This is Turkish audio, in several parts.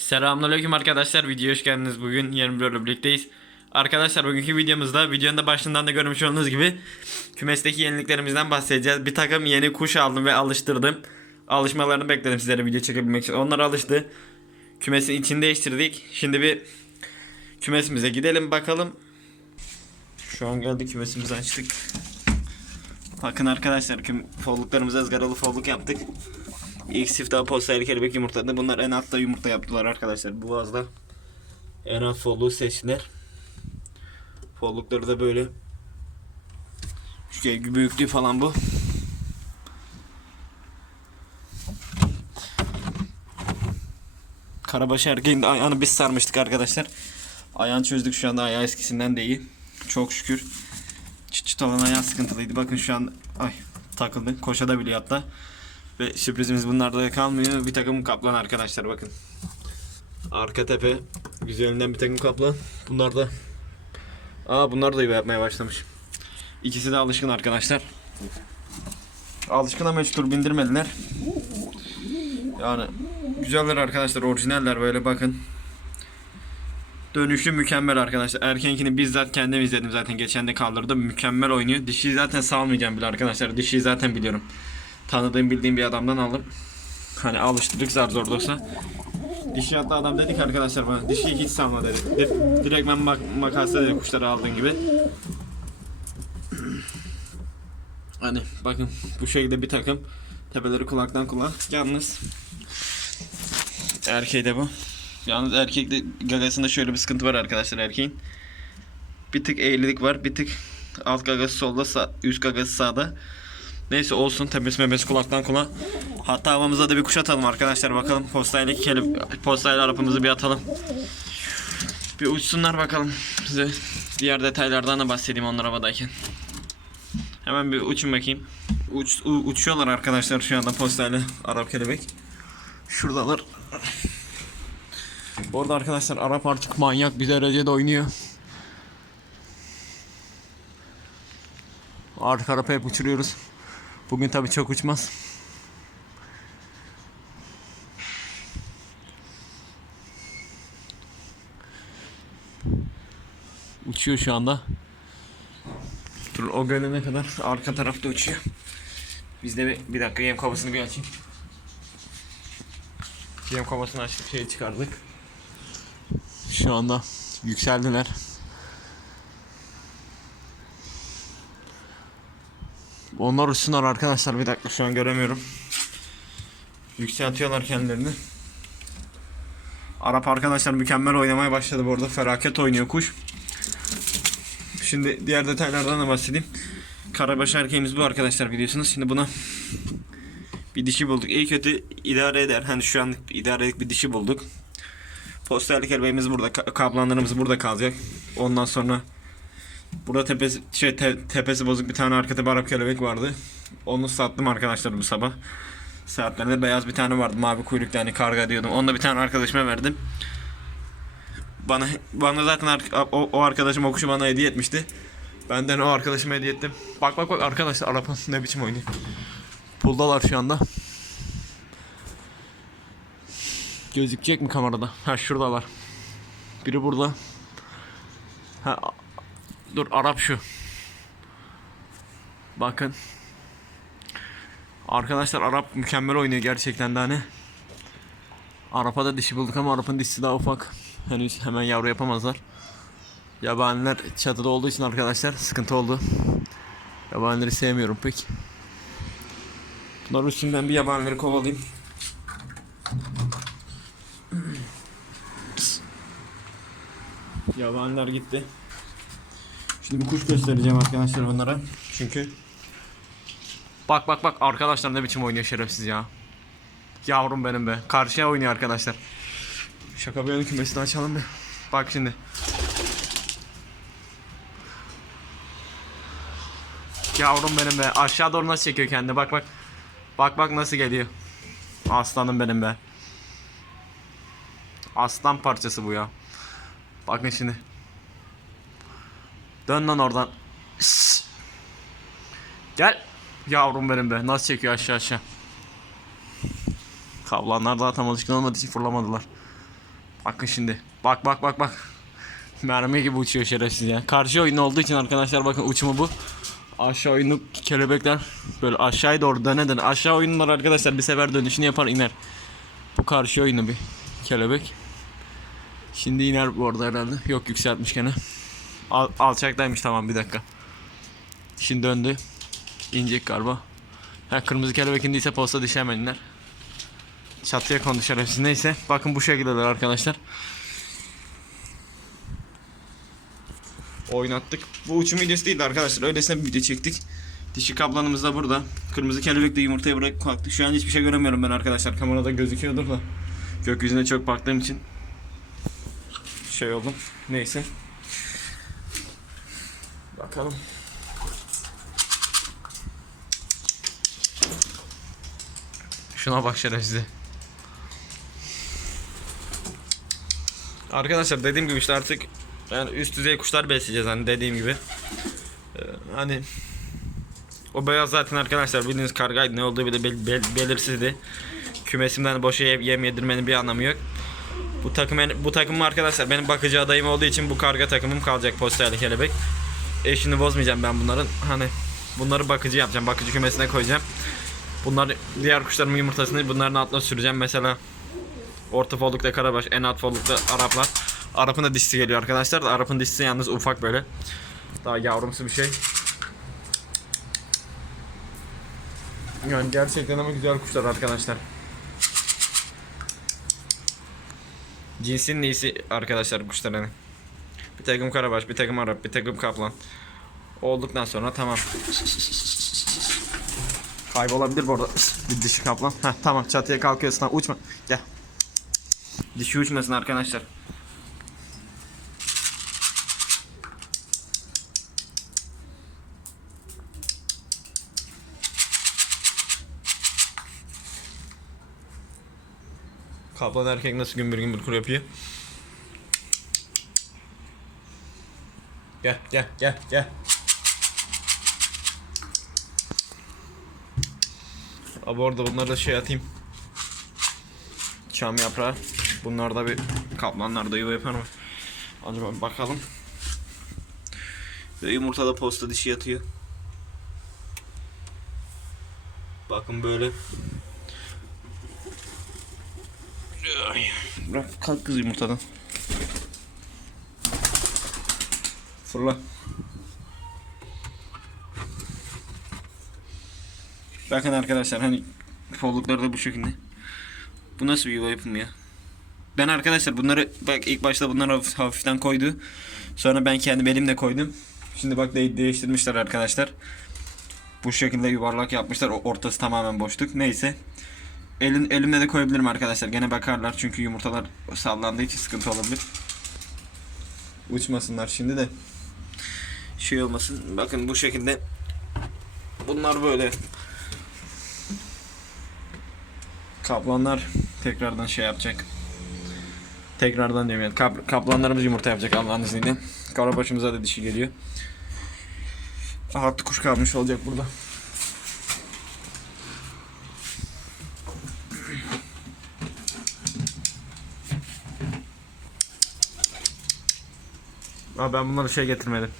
Selamünaleyküm arkadaşlar. Videoya hoş geldiniz. Bugün yeni bir bölümle birlikteyiz. Arkadaşlar bugünkü videomuzda videonun da başından da görmüş olduğunuz gibi kümesteki yeniliklerimizden bahsedeceğiz. Bir takım yeni kuş aldım ve alıştırdım. Alışmalarını bekledim sizlere video çekebilmek için. Onlar alıştı. Kümesin içini değiştirdik. Şimdi bir kümesimize gidelim bakalım. Şu an geldik kümesimizi açtık. Bakın arkadaşlar küm folluklarımıza ızgaralı folluk yaptık. İlk siftah postaylı kelebek yumurtladı. Bunlar en altta yumurta yaptılar arkadaşlar. Boğaz'da en alt folluğu seçtiler. Follukları da böyle. Şu şey, büyüklüğü falan bu. Karabaş erkeğin ayağını biz sarmıştık arkadaşlar. Ayağını çözdük şu anda ayağı eskisinden de iyi. Çok şükür. Çıt çıt olan ayağı sıkıntılıydı. Bakın şu an ay takıldı. Koşabiliyor hatta. Ve sürprizimiz bunlarda kalmıyor. Bir takım kaplan arkadaşlar bakın. Arka tepe güzelinden bir takım kaplan. Bunlar da Aa bunlar da yuva yapmaya başlamış. İkisi de alışkın arkadaşlar. Alışkın ama hiç tur bindirmediler. Yani güzeller arkadaşlar orijinaller böyle bakın. Dönüşü mükemmel arkadaşlar. Erkenkini bizzat kendim izledim zaten geçen de kaldırdım. Mükemmel oynuyor. Dişiyi zaten salmayacağım bile arkadaşlar. Dişiyi zaten biliyorum. Tanıdığım bildiğim bir adamdan aldım. Hani alıştırdık zar zor olsa. Dişi hatta adam dedi ki arkadaşlar bana dişiyi hiç salma dedi. Di- direkt ben mak makasla dedi kuşları aldığın gibi. Hani bakın bu şekilde bir takım tepeleri kulaktan kulağa. Yalnız erkeği de bu. Yalnız erkekte gagasında şöyle bir sıkıntı var arkadaşlar erkeğin. Bir tık eğrilik var. Bir tık alt gagası solda, sağ, üst gagası sağda. Neyse olsun tepesi memesi kulaktan kulağa. Hatta havamıza da bir kuş atalım arkadaşlar bakalım. Postayla kelip postayla arapımızı bir atalım. Bir uçsunlar bakalım. Size diğer detaylardan da bahsedeyim onlar havadayken. Hemen bir uçun bakayım. Uç, u- uçuyorlar arkadaşlar şu anda postayla Arap kelebek. Şuradalar. Bu arada arkadaşlar Arap artık manyak bir derecede oynuyor. Arka arapa hep uçuruyoruz. Bugün tabii çok uçmaz. Uçuyor şu anda. Dur o gelene kadar arka tarafta uçuyor. Biz de bir, bir dakika yem kovasını bir açayım. Yem kovasını açtık şey çıkardık. Şu anda yükseldiler. Onlar uçsunlar arkadaşlar bir dakika şu an göremiyorum. Yükseltiyorlar kendilerini. Arap arkadaşlar mükemmel oynamaya başladı bu arada. Felaket oynuyor kuş. Şimdi diğer detaylardan da bahsedeyim. Karabaş erkeğimiz bu arkadaşlar biliyorsunuz. Şimdi buna bir dişi bulduk. İyi kötü idare eder. Hani şu anlık idarelik bir dişi bulduk. Posterli kelebeğimiz burada. ka- Kablanlarımız burada kalacak. Ondan sonra burada tepesi şey te- tepesi bozuk bir tane arka tepe Arap kelebek vardı. Onu sattım arkadaşlar bu sabah. Saatlerinde beyaz bir tane vardı. Mavi kuyruklu yani karga diyordum. Onu da bir tane arkadaşıma verdim. Bana bana zaten o, o arkadaşım o bana hediye etmişti. Benden o arkadaşıma hediye ettim. Bak bak bak arkadaşlar Arap'ın ne biçim oynuyor. Puldalar şu anda. Gözükecek mi kamerada? Ha şuradalar. Biri burada. Ha dur Arap şu. Bakın. Arkadaşlar Arap mükemmel oynuyor gerçekten de hani. Arap'a da dişi bulduk ama Arap'ın dişi daha ufak. Henüz hemen yavru yapamazlar. Yabaniler çatıda olduğu için arkadaşlar sıkıntı oldu. Yabanileri sevmiyorum pek. Bunların üstünden bir yabanileri kovalayayım. Yabaniler gitti. Şimdi bir kuş göstereceğim arkadaşlar onlara. Çünkü Bak bak bak arkadaşlar ne biçim oynuyor şerefsiz ya. Yavrum benim be. Karşıya oynuyor arkadaşlar. Şaka bir yana kümesini açalım bir. Bak şimdi. Yavrum benim be. Aşağı doğru nasıl çekiyor kendini. Bak bak. Bak bak nasıl geliyor. Aslanım benim be. Aslan parçası bu ya. Bakın şimdi. Dön lan oradan. Şşş. Gel. Yavrum benim be. Nasıl çekiyor aşağı aşağı. Kavlanlar daha tam alışkın olmadığı için fırlamadılar. Bakın şimdi. Bak bak bak bak. Mermi gibi uçuyor şerefsiz ya. Karşı oyun olduğu için arkadaşlar bakın uçumu bu. Aşağı oyunu kelebekler böyle aşağıya doğru döne döne. Aşağı oyunlar arkadaşlar bir sefer dönüşünü yapar iner. Bu karşı oyunu bir kelebek. Şimdi iner bu arada herhalde. Yok yükseltmiş gene. Al, alçaktaymış tamam bir dakika. Şimdi döndü. İnecek galiba. Ha, kırmızı kelebek indiyse posta iner. Çatıya kondu şerefsiz. Neyse. Bakın bu şekildeler arkadaşlar. Oynattık. Bu uçum videosu değildi arkadaşlar. Öylesine bir video çektik. Dişi kaplanımız da burada. Kırmızı kelebek de yumurtaya bırakıp kalktı. Şu an hiçbir şey göremiyorum ben arkadaşlar. Kamerada gözüküyordur da. Gökyüzüne çok baktığım için. Şey oldum. Neyse. Bakalım. Şuna bak şerefsize. Arkadaşlar dediğim gibi işte artık yani üst düzey kuşlar besleyeceğiz hani dediğim gibi. Ee, hani o beyaz zaten arkadaşlar bildiğiniz kargaydı ne olduğu bile bel- bel- belirsizdi. Kümesimden boşa yem, yedirmenin bir anlamı yok. Bu takım bu takım arkadaşlar benim bakıcı adayım olduğu için bu karga takımım kalacak postaylı kelebek. Eşini bozmayacağım ben bunların. Hani bunları bakıcı yapacağım. Bakıcı kümesine koyacağım. Bunlar diğer kuşlarımın yumurtasını bunların altına süreceğim. Mesela orta follukta karabaş, en alt follukta Araplar. Arap'ın da dişisi geliyor arkadaşlar. da Arap'ın dişisi yalnız ufak böyle. Daha yavrumsu bir şey. Yani gerçekten ama güzel kuşlar arkadaşlar. Cinsin iyisi arkadaşlar kuşlar hani. Bir takım karabaş, bir takım Arap, bir takım kaplan. Olduktan sonra tamam. Kaybolabilir bu arada. Bir dişi kaplan. Heh, tamam çatıya kalkıyorsun. Tamam, uçma. Gel. Dişi uçmasın arkadaşlar. Kaplan erkek nasıl gümbür gümbür kur yapıyor? Gel gel gel gel. Abi orada bunları da şey atayım. Çam yaprağı. Bunlar da bir kaplanlar da yuva yapar mı? Acaba bir bakalım. Ve yumurtada posta dişi yatıyor. Bakın böyle. Bırak kalk kız yumurtadan. Fırla. Bakın arkadaşlar hani follukları da bu şekilde. Bu nasıl bir yuva yapımı ya? Ben arkadaşlar bunları bak ilk başta bunları hafif, hafiften koydu. Sonra ben kendim elimle koydum. Şimdi bak de- değiştirmişler arkadaşlar. Bu şekilde yuvarlak yapmışlar. Ortası tamamen boşluk. Neyse. Elin, elimle de koyabilirim arkadaşlar. Gene bakarlar çünkü yumurtalar sallandığı için sıkıntı olabilir. Uçmasınlar şimdi de. Şey olmasın. Bakın bu şekilde. Bunlar böyle. Kaplanlar tekrardan şey yapacak. Tekrardan diyorum yani. Kap- kaplanlarımız yumurta yapacak Allah'ın izniyle. Karabaşımıza da dişi geliyor. Artık kuş kalmış olacak burada. Aa, ben bunları şey getirmedim.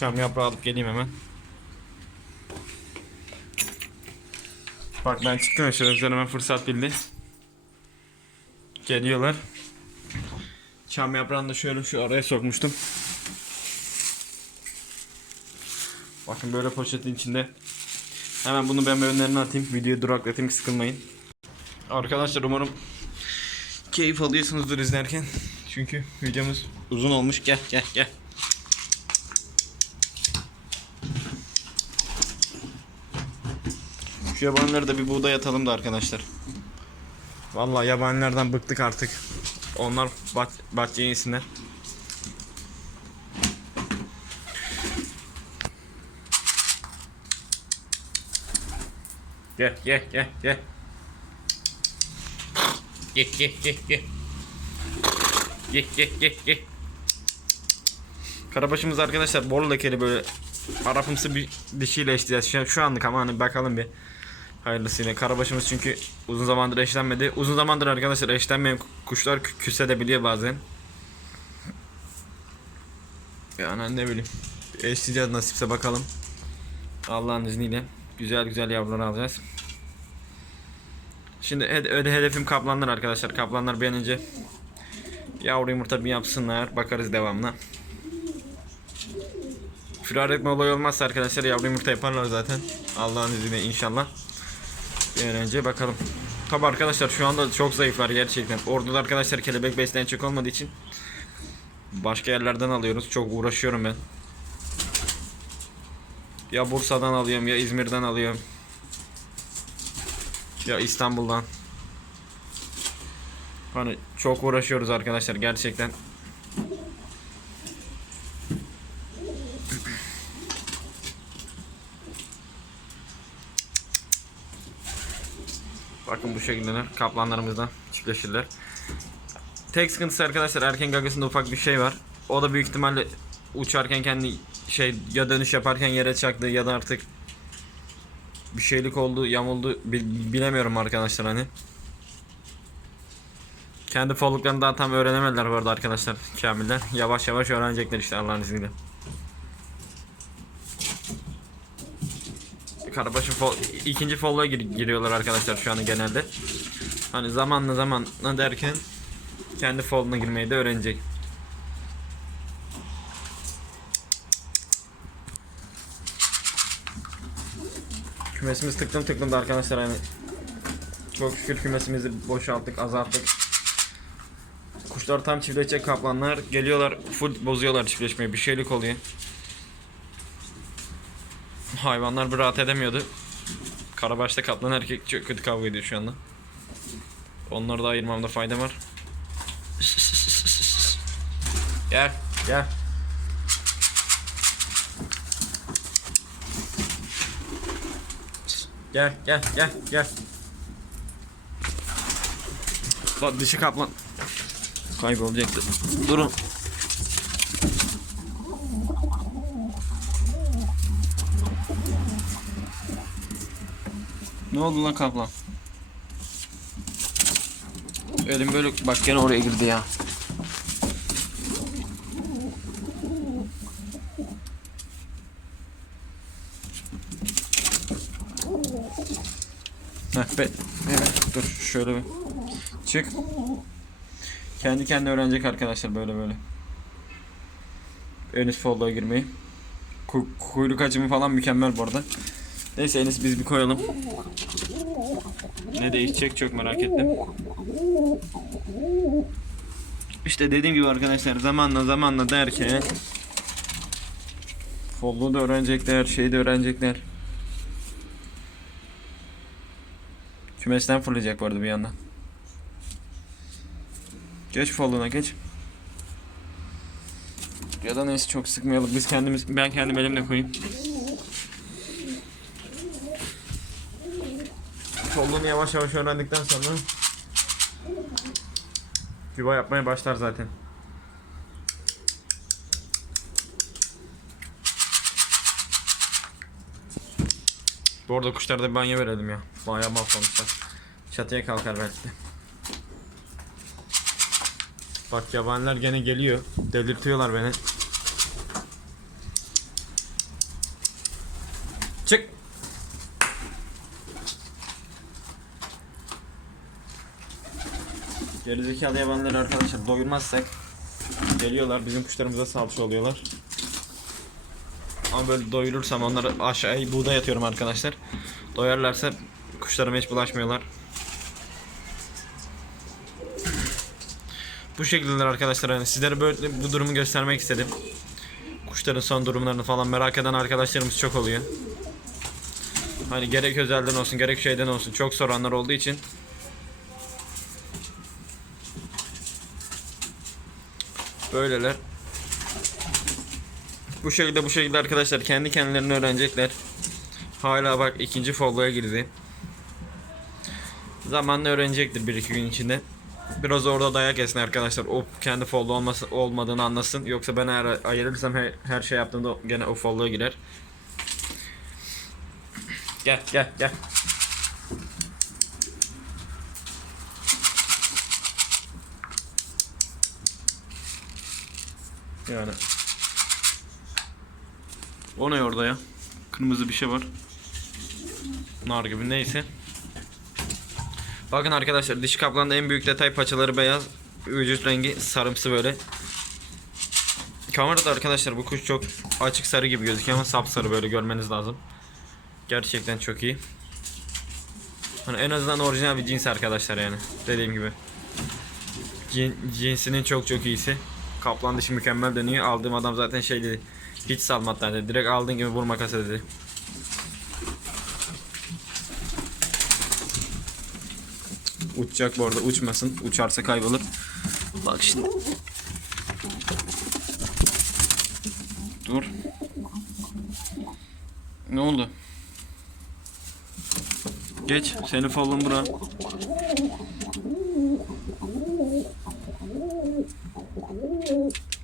Çam yaprağı alıp geleyim hemen. Bak ben çıktım ya şöyle üzerime fırsat bildi. Geliyorlar. Çam yaprağını da şöyle şu araya sokmuştum. Bakın böyle poşetin içinde. Hemen bunu ben önlerine atayım. Videoyu duraklatayım ki sıkılmayın. Arkadaşlar umarım keyif alıyorsunuzdur izlerken. Çünkü videomuz uzun olmuş. Gel gel gel. Şu yabanileri de bir buğday atalım da arkadaşlar. Vallahi yabanilerden bıktık artık. Onlar bah bahçeye insinler. Gel gel gel gel. Gel gel gel gel. Gel gel gel gel. Karabaşımız arkadaşlar bol lekeli böyle Arapımsı bir dişiyle eşleyeceğiz. Şu, şu anlık ama hani bakalım bir. Hayırlısıyla. Karabaşımız çünkü uzun zamandır eşlenmedi. Uzun zamandır arkadaşlar eşlenmeyen kuşlar kü- küsedebiliyor bazen. Yani ne bileyim. Eşleyeceğiz nasipse bakalım. Allah'ın izniyle güzel güzel yavrular alacağız. Şimdi öde hedefim kaplanlar arkadaşlar. Kaplanlar bir an önce yavru yumurta bir yapsınlar. Bakarız devamına. Firar etme olayı olmazsa arkadaşlar yavru yumurta yaparlar zaten. Allah'ın izniyle inşallah. Bir önce bakalım. Tabi arkadaşlar şu anda çok zayıflar gerçekten. Orduda arkadaşlar kelebek besleyen çok olmadığı için başka yerlerden alıyoruz. Çok uğraşıyorum ben. Ya Bursa'dan alıyorum ya İzmir'den alıyorum. Ya İstanbul'dan. Hani çok uğraşıyoruz arkadaşlar gerçekten. Bakın bu şekildeler. Kaplanlarımızdan çiftleşirler. Tek sıkıntısı arkadaşlar erken gagasında ufak bir şey var. O da büyük ihtimalle uçarken kendi şey ya dönüş yaparken yere çaktı ya da artık bir şeylik oldu, yamuldu bi- bilemiyorum arkadaşlar hani. Kendi folluklarını daha tam öğrenemediler bu arada arkadaşlar Kamiller. Yavaş yavaş öğrenecekler işte Allah'ın izniyle. Karabaş'ın fol, ikinci followa gir, giriyorlar arkadaşlar şu anda genelde. Hani zamanla zamanla derken kendi follow'una girmeyi de öğrenecek. Kümesimiz tıklım tıklım da arkadaşlar hani çok şükür kümesimizi boşalttık, azalttık. Kuşlar tam çiftleşecek kaplanlar geliyorlar full bozuyorlar çiftleşmeyi bir şeylik oluyor. Hayvanlar bir rahat edemiyordu. Karabaş'ta kaplan erkek çok kötü kavga ediyor şu anda. Onları da ayırmamda fayda var. Gel, gel. Gel, gel, gel, gel. Lan dişi kaplan. Kaybolacaktı. Durun. Ne oldu lan kaplan? Elim böyle bak gene oraya girdi ya. Heh, be, evet, dur şöyle bir çık. Kendi kendine öğrenecek arkadaşlar böyle böyle. En üst fold'a girmeyi. Ku- kuyruk açımı falan mükemmel bu arada. Neyse en iyisi biz bir koyalım. Ne değişecek çok merak ettim. İşte dediğim gibi arkadaşlar zamanla zamanla derken Fold'u da öğrenecekler, şeyi de öğrenecekler. Kümesten fırlayacak bu arada bir yandan. Geç fold'una geç. Ya da neyse çok sıkmayalım. Biz kendimiz ben kendim elimle koyayım. Fold'unu yavaş yavaş öğrendikten sonra yuva yapmaya başlar zaten. Bu arada kuşlara da bir banyo verelim ya. Bayağı mahvolmuşlar. Çatıya kalkar belki. Bak yabaniler gene geliyor. Delirtiyorlar beni. Çık. Gerizekalı yabanları arkadaşlar doyurmazsak geliyorlar bizim kuşlarımıza salça oluyorlar. Ama böyle doyurursam onları aşağıya buğday atıyorum arkadaşlar. Doyarlarsa kuşlarıma hiç bulaşmıyorlar. Bu şekildeler arkadaşlar. Yani sizlere böyle bu durumu göstermek istedim. Kuşların son durumlarını falan merak eden arkadaşlarımız çok oluyor. Hani gerek özelden olsun gerek şeyden olsun çok soranlar olduğu için Böyleler. Bu şekilde bu şekilde arkadaşlar kendi kendilerini öğrenecekler. Hala bak ikinci follow'a girdi. Zamanla öğrenecektir bir iki gün içinde. Biraz orada dayak yesin arkadaşlar. O kendi follow olması, olmadığını anlasın. Yoksa ben eğer ayırırsam her, her şey yaptığımda gene o follow'a girer. Gel gel gel. Yani. O ne orada ya? Kırmızı bir şey var. Nar gibi neyse. Bakın arkadaşlar dişi kaplanda en büyük detay paçaları beyaz. Vücut rengi sarımsı böyle. Kamerada arkadaşlar bu kuş çok açık sarı gibi gözüküyor ama sapsarı böyle görmeniz lazım. Gerçekten çok iyi. Hani en azından orijinal bir cins arkadaşlar yani. Dediğim gibi. Cin, cinsinin çok çok iyisi. Kaplan dişi mükemmel deniyor. Aldığım adam zaten şey dedi. Hiç salmadı dedi. Direkt aldığın gibi vur makasa dedi. Uçacak bu arada uçmasın. Uçarsa kaybolur. Bak şimdi. Dur. Ne oldu? Geç. Seni falın bura.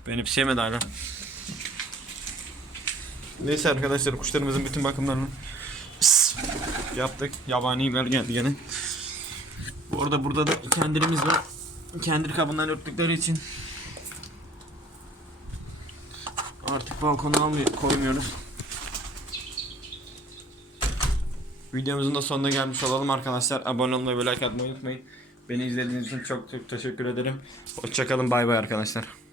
Beni bir sevmedi hala. Neyse arkadaşlar kuşlarımızın bütün bakımlarını yaptık. Yabaniler geldi gene. Bu arada burada da kendirimiz var. Kendir kabından örttükleri için artık balkona almıyor, koymuyoruz. Videomuzun da sonuna gelmiş olalım arkadaşlar. Abone olmayı ve like atmayı unutmayın. Beni izlediğiniz için çok çok teşekkür ederim. Hoşçakalın bay bay arkadaşlar.